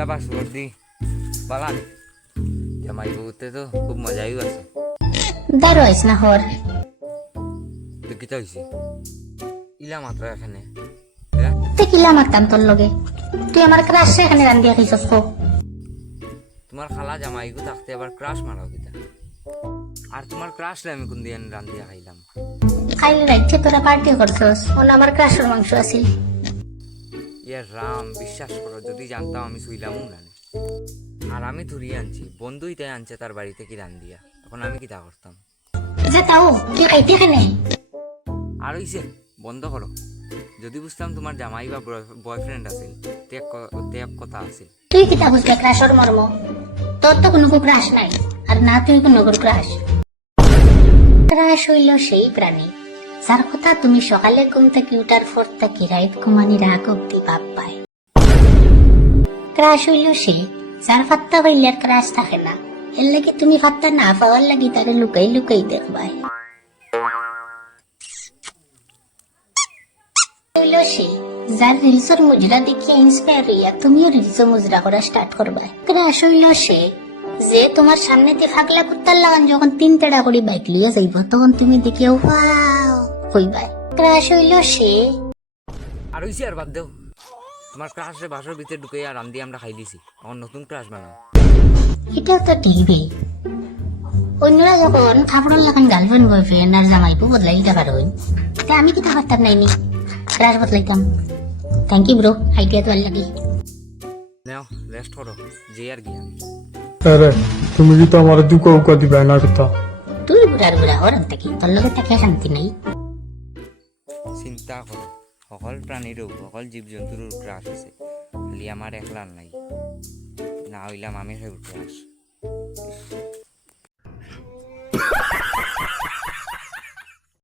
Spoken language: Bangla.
क्या बात वर्दी बाला জামাই বউতে তো খুব মজাই আছে দাঁড়ো আইস না হর তো কি হইছে ইলা মাত্র এখানে তুই কিলা মারতাম তোর লগে তুই আমার ক্রাশ এখানে রান্দিয়া খাইছস কো তোমার খালা জামাইগু থাকতে আবার ক্রাশ মারাও কিতা আর তোমার ক্রাশ আমি কোন দিন রান্দিয়া খাইলাম কাল রাইতে তোরা পার্টি করছস ওন আমার ক্রাশের মাংস আছিল ইয়ার রাম বিশ্বাস করো যদি জানতাম আমি শুইলামও না আর আমি ধরিয়ে আনছি বন্ধুই তাই আনছে তার বাড়িতে কি রান্দিয়া এখন আমি কি তা করতাম যা তাও তুই খাইতে এখানে আর হইছে বন্ধ করো যদি বুঝতাম তোমার জামাই বা বয়ফ্রেন্ড আছে ত্যাগ কথা আছে তুই কিতা বুঝলে ক্রাশের মর্ম তোর তো কোনো ক্রাশ নাই আর না তুই কোনো ক্রাশ ক্রাশ হইল সেই প্রাণী যার কথা তুমি সকালে ঘুম থেকে উঠার পর থেকে রাত ঘুমানির আগ অব্দি ভাব পায় ক্রাশ হইল সে যার ফাত্তা হইলে আর ক্রাশ থাকে না এর লাগি তুমি ফাত্তা না পাওয়ার লাগি তারে লুকাই লুকাই দেখবাই হইল সে যার রিলসের মুজরা দেখিয়া ইন্সপায়ার হইয়া তুমিও রিলসের মুজরা করা স্টার্ট করবাই ক্রাশ হইল সে যে তোমার সামনেতে ফাগলা কুত্তার লাগান যখন 3 তেড়া করে বাইক লিয়ে যাইব তখন তুমি দেখিয়া ওয়াও কইবাই ক্রাশ হইল সে আর হইছে আর বাদ দেও তোমার ক্রাশে বাসর ভিতরে ঢুকে আর রান্দি আমরা খাই দিছি এখন নতুন ক্রাশ বানাও এটাও তো টিভি অন্যরা যখন থাপড়ন যখন গার্লফ্রেন্ড বয়ফ্রেন্ড আর জামাইপু বদলাই দিতে পারবেন তা আমি কি পারতাম নাইনি ক্রাশ বদলাইতাম থ্যাংক ইউ ব্রো আইডিয়া তো লাগি নাও রেস্ট করো যে আর গিয়া আরে তুমি কি তো আমার দুঃখ উকা দিবে না কথা তুই বুড়ার বুড়া হরান থাকি তোর লগে থাকে শান্তি নাই চিন্তা করো সকল প্রাণীরও সকল জীবজন্তুর ক্রাশ আছে খালি আমার একলার নাই না হইলাম আমি সেই ক্রাশ